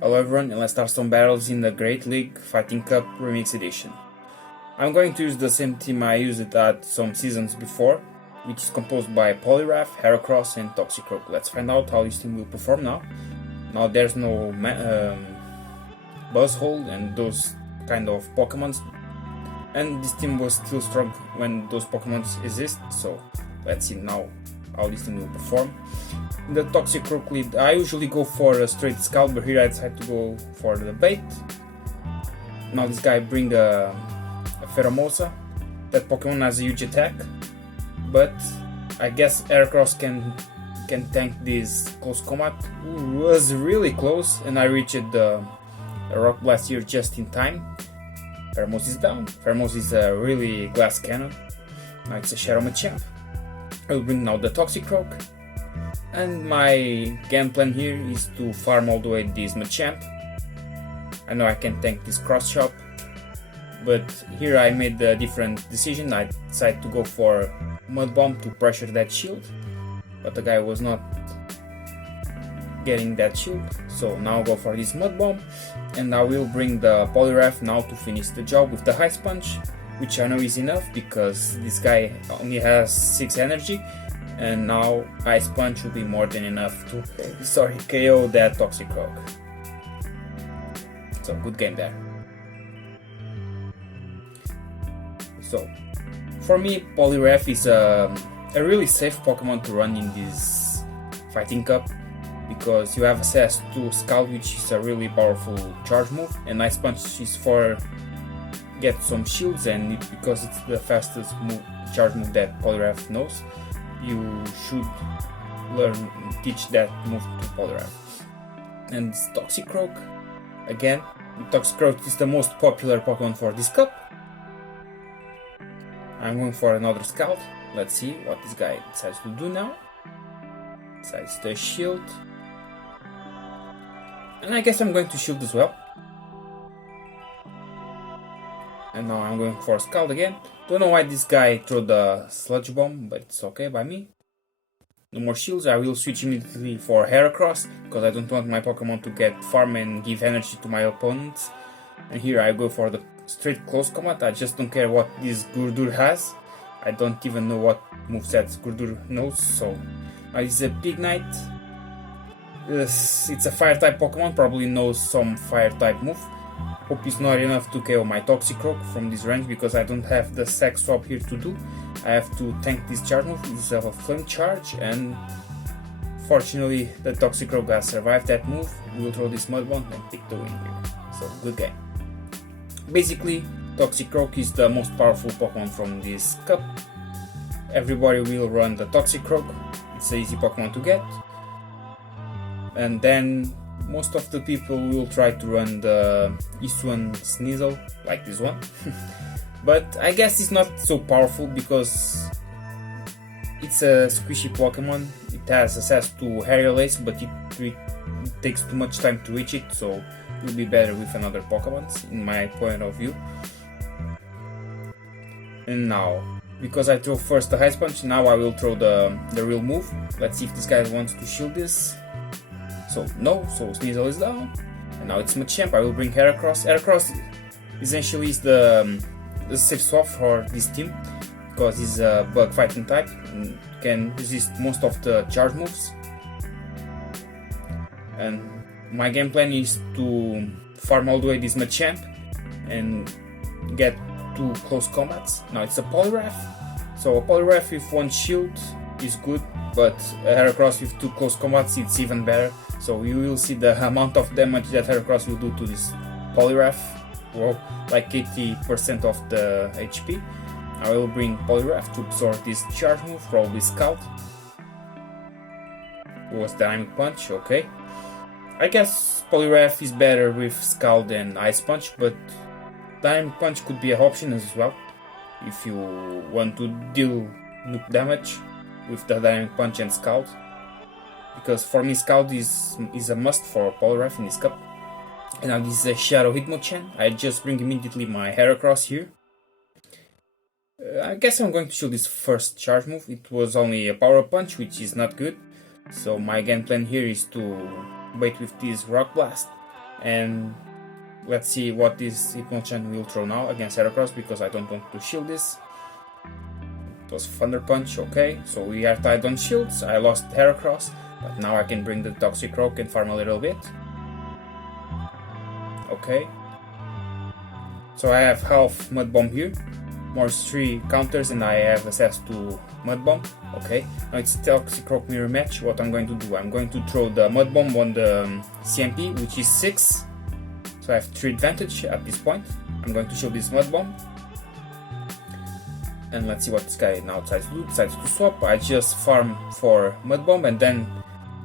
Hello everyone, and let's start some battles in the Great League Fighting Cup Remix Edition. I'm going to use the same team I used at some seasons before, which is composed by Poliwrath, Heracross and Toxicroak. Let's find out how this team will perform now. Now there's no Buzzhole and those kind of Pokemons, and this team was still strong when those Pokemons exist, so let's see now how this team will perform. In the Toxicroak lead, I usually go for a straight Scout, but here I decided to go for the bait. Now this guy bring a Pheromosa. That Pokemon has a huge attack, but I guess Heracross can tank this close combat. Ooh, was really close, and I reached the Rock Blast here just in time. Pheromosa is down. Pheromosa is a really glass cannon. Now it's a Shadow Machamp. I will bring now the Toxicroak, and my game plan here is to farm all the way this Machamp. I know I can tank this Cross Chop, but here I made a different decision. I decided to go for Mud Bomb to pressure that shield, but the guy was not getting that shield, so now I'll go for this Mud Bomb, and I will bring the Poliwrath now to finish the job with the Ice Punch, which I know is enough because this guy only has 6 energy, and now Ice Punch will be more than enough to KO that Toxicroak. So good game there. So for me, Poliwrath is a really safe Pokemon to run in this Fighting Cup, because you have access to Scald, which is a really powerful charge move, and Ice Punch is for get some shields, and because it's the fastest charge move that Poliwrath knows, you should teach that move to Poliwrath. And Toxicroak, again, Toxicroak is the most popular Pokemon for this cup. I'm going for another Scout. Let's see what this guy decides to do now. Decides to shield, and I guess I'm going to shield as well. And now I'm going for Scald again. Don't know why this guy threw the Sludge Bomb, but it's okay by me. No more shields. I will switch immediately for Heracross, because I don't want my Pokemon to get farm and give energy to my opponents. And here I go for the straight close combat. I just don't care what this Gurdur has. I don't even know what moveset Gurdur knows, so it's a Big Knight. It's a fire type Pokemon, probably knows some fire type move. Hope it's not enough to KO my Toxicroak from this range, because I don't have the sack swap here to do. I have to tank this charge move. It's a flame charge, and fortunately the Toxicroak has survived that move. We'll throw this Mud Bomb and pick the win here. So good game. Basically, Toxicroak is the most powerful Pokemon from this cup. Everybody will run the Toxicroak. It's an easy Pokemon to get. And then most of the people will try to run the Eastern Sneasel, like this one. But I guess it's not so powerful because it's a squishy Pokemon. It has access to Aerial Ace, but it takes too much time to reach it, so it will be better with another Pokemon, in my point of view. And now, because I throw first the Ice Punch, now I will throw the real move. Let's see if this guy wants to shield this. So no, so Sneasel is down, and now it's Machamp. I will bring Heracross. Heracross essentially is the safe swap for this team, because he's a bug fighting type and can resist most of the charge moves. And my game plan is to farm all the way this Machamp and get 2 close combats. Now it's a Poliwrath, so a Poliwrath with 1 shield is good, but a Heracross with 2 close combats, it's even better. So you will see the amount of damage that Heracross will do to this Poliwrath. Well, like 80% of the HP. I will bring Poliwrath to absorb this charge move, probably Scout. It was Dynamic Punch, okay. I guess Poliwrath is better with Scald than Ice Punch, but Dynamic Punch could be an option as well if you want to deal nuke damage with the Dynamic Punch and Scald. Because for me, Scald is a must for Poliwrath in this cup. And now this is a Shadow Hitmonchan. I just bring immediately my Heracross here. I guess I'm going to show this first charge move. It was only a Power Punch, which is not good. So my game plan here is to bait with this Rock Blast. And let's see what this Hypnotion will throw now against Heracross, because I don't want to shield this. It was Thunder Punch, okay, so we are tied on shields. I lost Heracross, but now I can bring the Toxicroak and farm a little bit. Okay. So I have half Mud Bomb here, more 3 counters, and I have access to Mud Bomb. Okay, now it's Toxicroak mirror match. What I'm going to do, I'm going to throw the Mud Bomb on the CMP, which is 6. So I have 3 advantage at this point. I'm going to show this Mud Bomb. And let's see what this guy now decides to do. Decides to swap. I just farm for Mud Bomb and then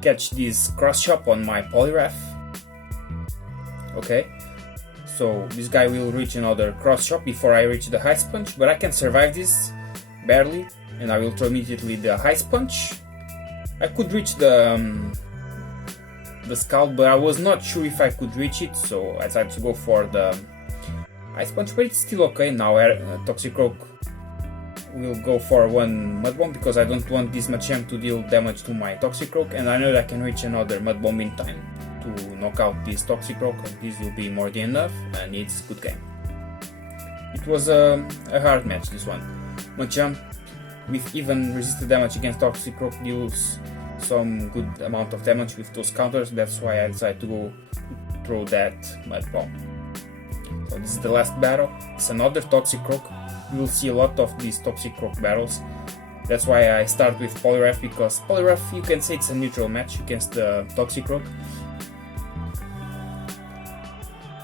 catch this Cross Chop on my Poliwrath. Okay. So this guy will reach another Cross Chop before I reach the Ice Punch, but I can survive this barely, and I will throw immediately the Ice Punch. I could reach the Scald, but I was not sure if I could reach it, so I decided to go for the Ice Punch, but it's still okay. Now Toxicroak will go for 1 Mud Bomb, because I don't want this Machamp to deal damage to my Toxicroak, and I know that I can reach another Mud Bomb in time to knock out this Toxicroak, and this will be more than enough, and it's a good game. It was a hard match, this one. Machamp with even resisted damage against Toxicroak deals some good amount of damage with those counters. That's why I decided to go throw that Mud Bomb. So this is the last battle. It's another Toxicroak. You will see a lot of these Toxicroak battles. That's why I start with Poliwrath, because Poliwrath, you can say it's a neutral match against the Toxicroak.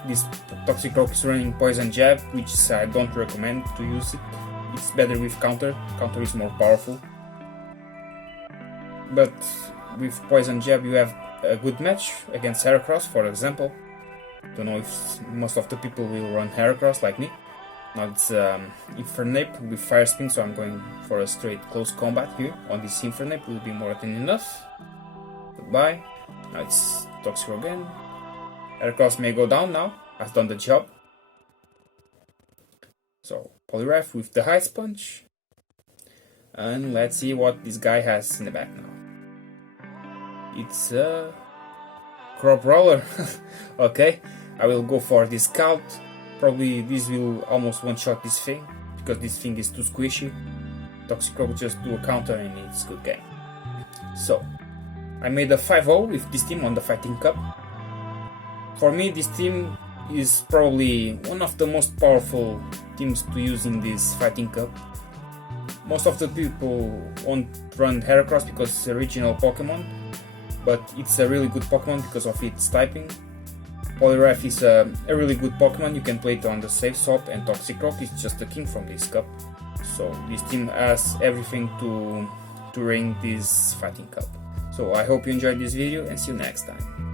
This Toxicroak is running Poison Jab, which I don't recommend to use it. It's better with counter. Counter is more powerful. But with Poison Jab you have a good match against Heracross, for example. Don't know if most of the people will run Heracross like me. Now it's Infernape with Fire Spin, so I'm going for a straight close combat here. On this Infernape will be more than enough. Goodbye. Now it's Toxicroak again. Heracross may go down now. I've done the job. So Poliwrath with the Ice Punch. And let's see what this guy has in the back now. It's a Crop Roller. Okay, I will go for this Scout. Probably this will almost one-shot this thing, because this thing is too squishy. Toxicroak just do a counter and it's a good game. So, I made a 5-0 with this team on the Fighting Cup. For me, this team is probably one of the most powerful teams to use in this Fighting Cup. Most of the people won't run Heracross because it's a regional Pokemon, but it's a really good Pokemon because of its typing. Poliwrath is a really good Pokemon. You can play it on the safe swap, and Toxicroak is just the king from this cup. So this team has everything to reign this Fighting Cup. So I hope you enjoyed this video, and see you next time.